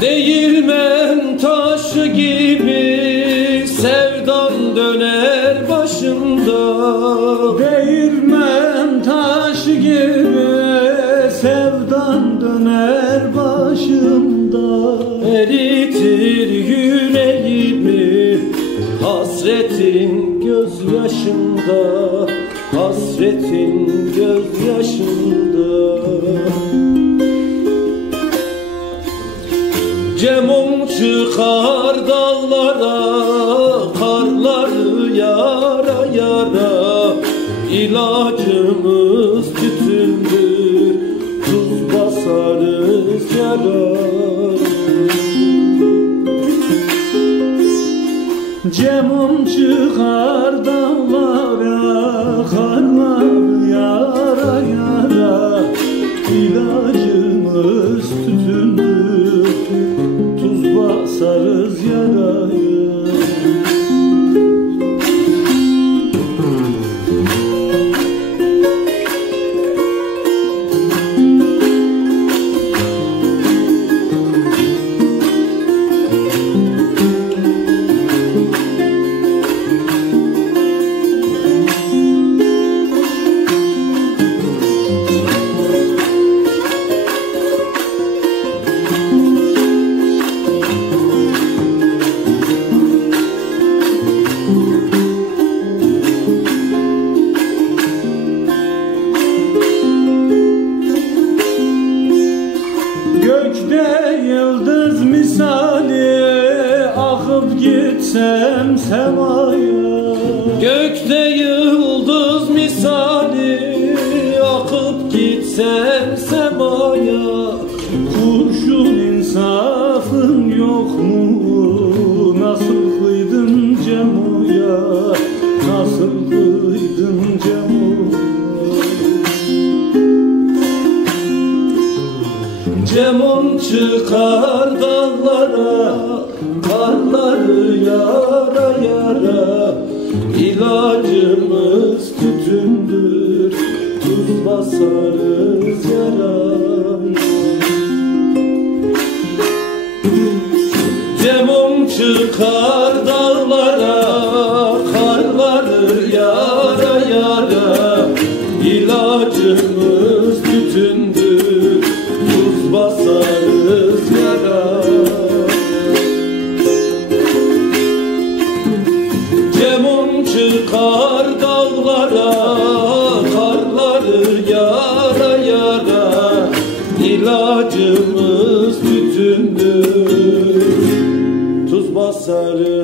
Değirmen taşı gibi sevdan döner başımda. Değirmen taşı gibi sevdan döner başımda. Eritir yüreğimi hasretin gözyaşımda, hasretin gözyaşımda. Cemum çıkar dağlara, karları yara yara. İlacımız tütündür, tuz basarız yara. Cemum çıkar dağlara, karları yara yara. İlacımız tütündür, tuz basarız yaraya. Gökte yıldız misali akıp gitsem semaya. Gökte yıldız misali akıp gitsem semaya. Kurşun insafın yok mu? Nasıl kıydın Cemo'ya? Nasıl kıydın Cemo'ya? Cemum çıkar dağlara, karları yara yara. İlacımız tütündür, tuz basarız yara. Cemum çıkar dağlara, karları yara yara. İlacımız tütündür, tuz basarız yara. Cemum çıkar dağlara, karları yara yara. İlacımız tütündür, tuz basarız